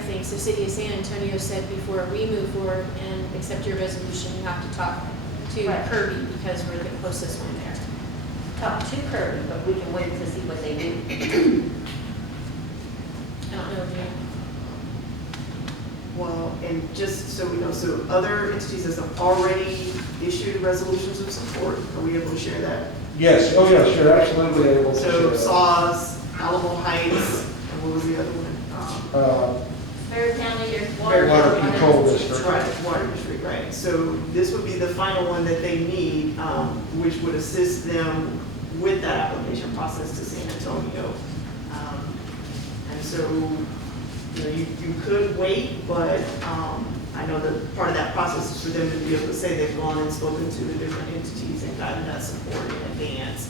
things, the city of San Antonio said before we move forward and accept your resolution, you have to talk to Right. Kirby because we're the closest one there. Talk to Kirby, but we can wait to see what they do. I don't know, Jan. Well, and just so we know, so other entities that have already issued resolutions of support, are we able to share that? Yes, oh yes, you're absolutely able to So share that. SAWS, Alamo Heights, and what was the other one? Fair County, there's Water Control District. Right, Water District, right. So this would be the final one that they need, which would assist them with that application process to San Antonio. And so, you know, you could wait, but I know that part of that process is for them to be able to say they've gone and spoken to the different entities and gotten that support in advance.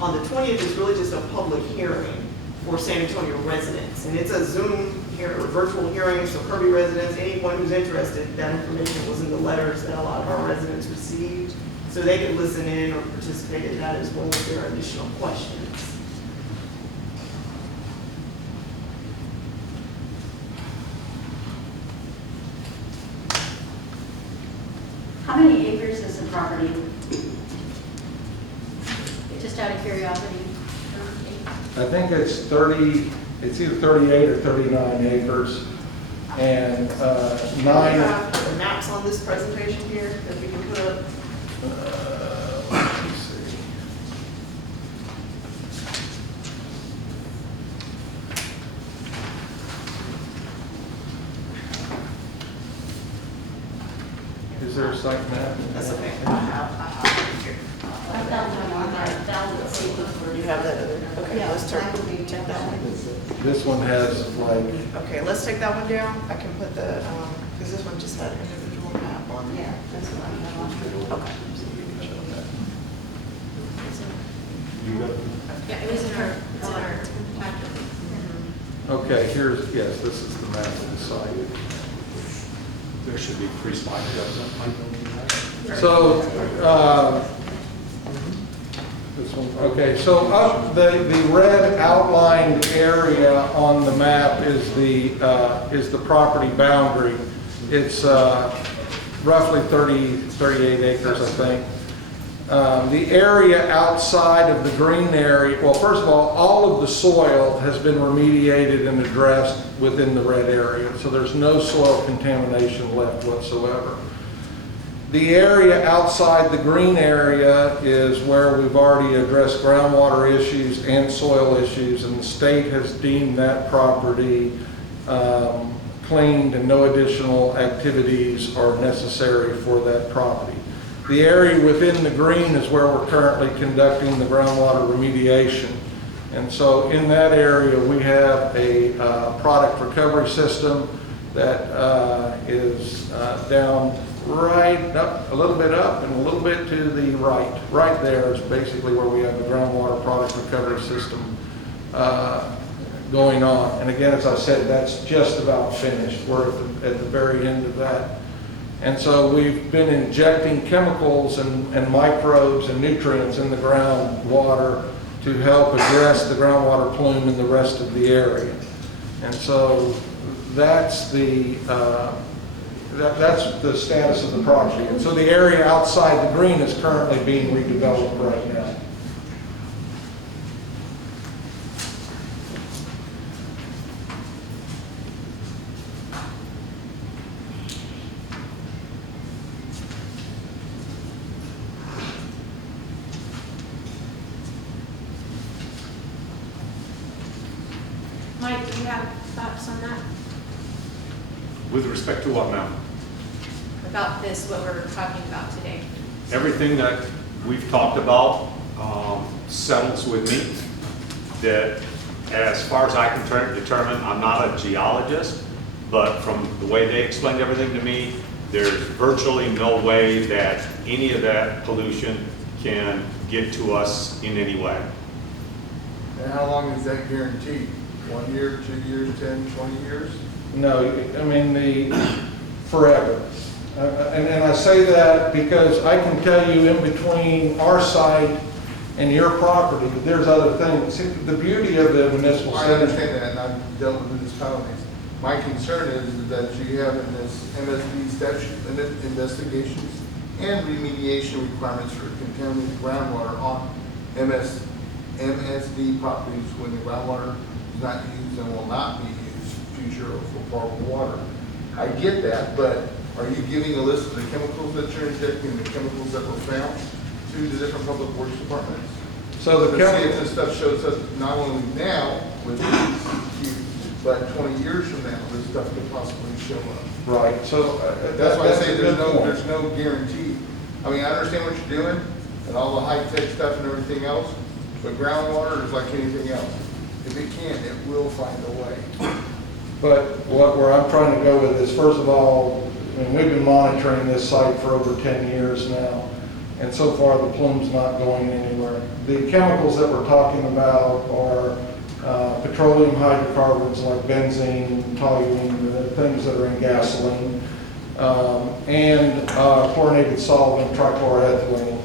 On the 20th is really just a public hearing for San Antonio residents, and it's a Zoom here, or virtual hearing, so Kirby residents, anyone who's interested, that information was in the letters that a lot of our residents received, so they could listen in or participate in that as well if there are additional questions. How many acres is the property? Just out of curiosity. I think it's 30, it's either 38 or 39 acres, and We 9, have the maps on this presentation here that we can put up. let me see. Is there a site map? That's okay. I have it here. I found one on there, 1,000 acres. You have that other, okay, let's check that one. This one has like, Okay, let's take that one down. I can put the, because this one just had an individual map on it. Yeah, that's what I have on. Okay. you got, Yeah, it was in our, it's in our packet. okay, here's, yes, this is the map of the site. There should be pre-spotted up. So, this one, okay, so up the red outlined area on the map is the property boundary. It's roughly 38 acres, I think. The area outside of the green area, well, first of all of the soil has been remediated and addressed within the red area, so there's no soil contamination left whatsoever. The area outside the green area is where we've already addressed groundwater issues and soil issues, and the state has deemed that property cleaned and no additional activities are necessary for that property. The area within the green is where we're currently conducting the groundwater remediation. And so in that area, we have a product recovery system that is down right up, a little bit up and a little bit to the right. Right there is basically where we have the groundwater product recovery system going on. And again, as I said, that's just about finished. We're at the very end of that. And so we've been injecting chemicals and microbes and nutrients in the groundwater to help address the groundwater plume in the rest of the area. And so that's the status of the property. And so the area outside the green is currently being redeveloped right now. Mike, do you have thoughts on that? With respect to what now? About this, what we're talking about today? Everything that we've talked about settles with me. That as far as I can determine, I'm not a geologist, but from the way they explained everything to me, there's virtually no way that any of that pollution can get to us in any way. And how long is that guaranteed? 1 year, 2 years, 10, 20 years? No, I mean forever. And I say that because I can tell you in between our site and your property, there's other things. See, the beauty of the municipal I center. understand that, and I've dealt with municipalities. My concern is that you have in this MSD statute, investigations and remediation requirements for contaminated groundwater on MSD properties when the groundwater is not used and will not be used future or for potable water. I get that, but are you giving a list of the chemicals that you're injecting, the chemicals that were found to the different public works departments? So the To see if chemical, this stuff shows up not only now with DEQ, but 20 years from now, this stuff could possibly show up. right, so. That's why I say a good point. there's no guarantee. I mean, I understand what you're doing and all the high-tech stuff and everything else, but groundwater is like anything else. If it can, it will find a way. But where I'm trying to go with this, first of all, I mean, we've been monitoring this site for over 10 years now, and so far the plume's not going anywhere. The chemicals that we're talking about are petroleum hydrocarbons like benzene, toluene, the things that are in gasoline, and chlorinated solvent, trichloroethylene.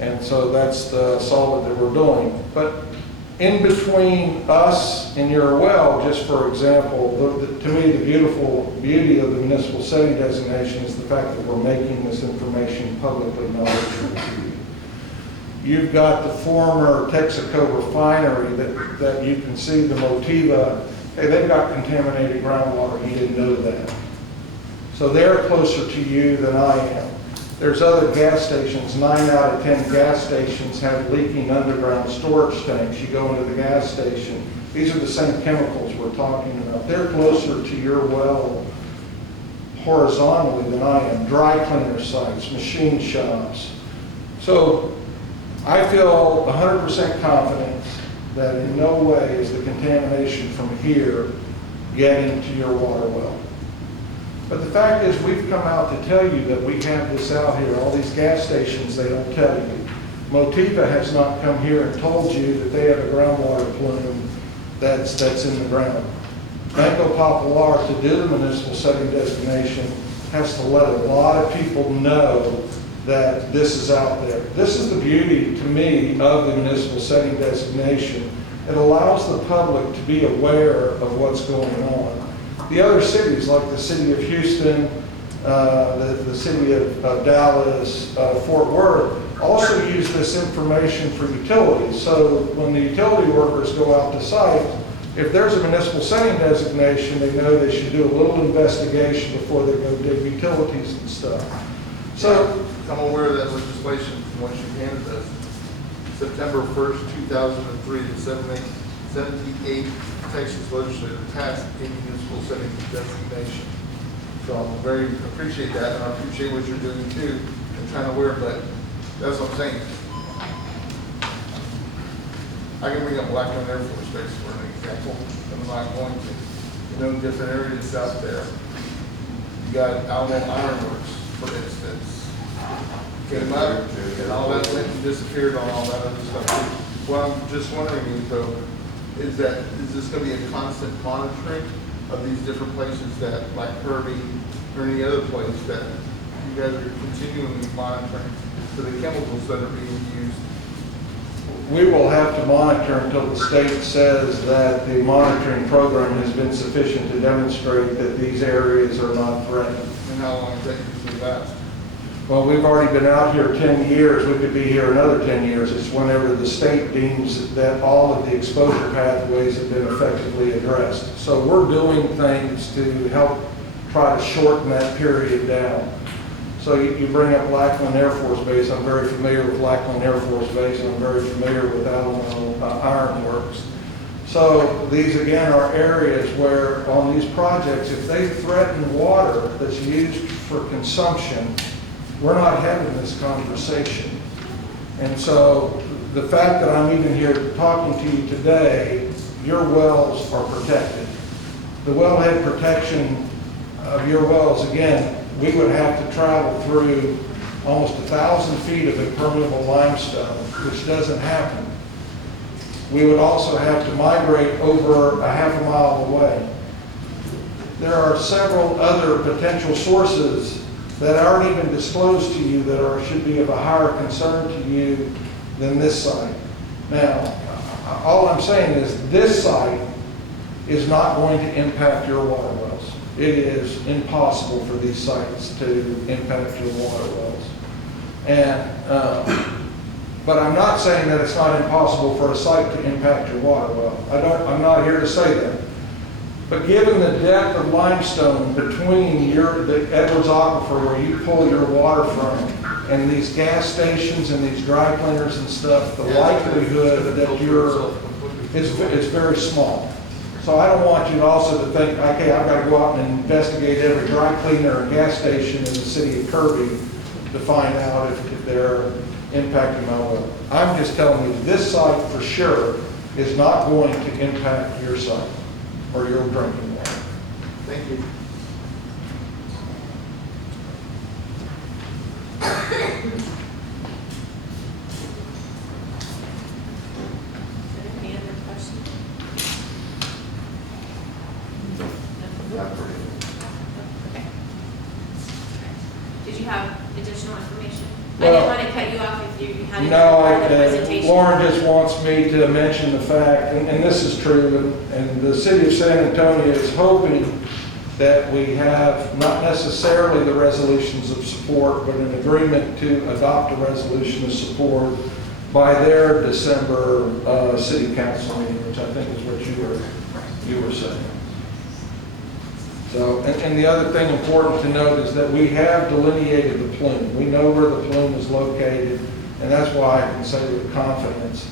And so that's the solvent that we're doing. But in between us and your well, just for example, to me, the beauty of the municipal setting designation is the fact that we're making this information publicly knowledgeable to you. You've got the former Texaco refinery that you can see the Motiva. Hey, they've got contaminated groundwater. You didn't know that. So they're closer to you than I am. There's other gas stations, 9 out of 10 gas stations have leaking underground storage tanks. You go into the gas station, these are the same chemicals we're talking about. They're closer to your well horizontally than I am. Dry cleaner sites, machine shops. So I feel 100% confident that in no way is the contamination from here getting to your water well. But the fact is, we've come out to tell you that we have this out here. All these gas stations, they don't tell you. Motiva has not come here and told you that they have a groundwater plume that's in the ground. Banco Popular, to do the municipal setting designation, has to let a lot of people know that this is out there. This is the beauty, to me, of the municipal setting designation. It allows the public to be aware of what's going on. The other cities, like the city of Houston, the city of Dallas, Fort Worth, also use this information for utilities. So when the utility workers go out to site, if there's a municipal setting designation, they know they should do a little investigation before they go dig utilities and stuff. So I'm aware of that legislation from what you handed us. September 1st, 2003, the 78th Texas legislature passed a municipal setting designation. So I'm very appreciate that, and I appreciate what you're doing too, and trying to wear, but that's what I'm saying. I can bring up Blackman Air Force Base for an example, but I'm not going to. You know, different areas out there. You got Alamo Iron Works, for instance. Came up, and all that went and disappeared on all that other stuff too. What I'm just wondering is though, is this going to be a constant monitoring of these different places that, like Kirby or any other place, that you guys are continually monitoring for the chemicals that are being used? we will have to monitor until the state says that the monitoring program has been sufficient to demonstrate that these areas are not threatened. And how long does that usually last? Well, we've already been out here 10 years. We could be here another 10 years. It's whenever the state deems that all of the exposure pathways have been effectively addressed. So we're doing things to help try to shorten that period down. So you bring up Lackland Air Force Base. I'm very familiar with Lackland Air Force Base, and I'm very familiar with Alamo Iron Works. So these, again, are areas where on these projects, if they threaten water that's used for consumption, we're not having this conversation. And so the fact that I'm even here talking to you today, your wells are protected. The wellhead protection of your wells, again, we would have to travel through almost 1,000 feet of impermeable limestone, which doesn't happen. We would also have to migrate over a half a mile away. There are several other potential sources that aren't even disclosed to you that should be of a higher concern to you than this site. Now, all I'm saying is this site is not going to impact your water wells. it is impossible for these sites to impact your water wells. And, but I'm not saying that it's not impossible for a site to impact your water well. I'm not here to say that. But given the depth of limestone between the Edwards Aquifer where you pull your water from, and these gas stations and these dry cleaners and stuff, the likelihood that it's very small. So I don't want you to also to think, okay, I've got to go out and investigate every dry cleaner and gas station in the city of Kirby to find out if they're impacting my well. I'm just telling you, this site for sure is not going to impact your site or your drinking water. Thank you. Any other questions? Okay. Did you have additional information? I didn't Well, want to cut you off if you had No, another part of the presentation. Lauren just wants me to mention the fact, and this is true, and the city of San Antonio is hoping that we have not necessarily the resolutions of support, but an agreement to adopt a resolution of support by their December city council meeting, which I think is what you were saying. So, and the other thing important to note is that we have delineated the plume. We know where the plume is located, and that's why I can say with confidence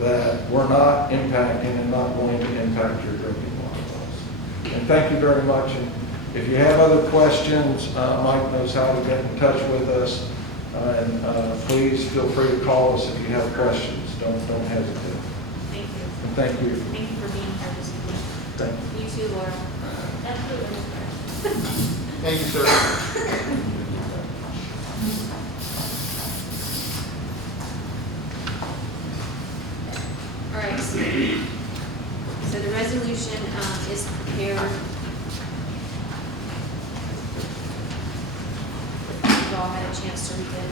that we're not impacting and not going to impact your drinking water wells. And thank you very much. And if you have other questions, Mike knows how to get in touch with us. And please feel free to call us if you have questions. Don't hesitate. Thank you. And thank you. Thank you for being here this evening. Thank you. You too, Laura. Absolutely. Thank you, sir. All right, so the resolution is prepared. You've all had a chance to read it.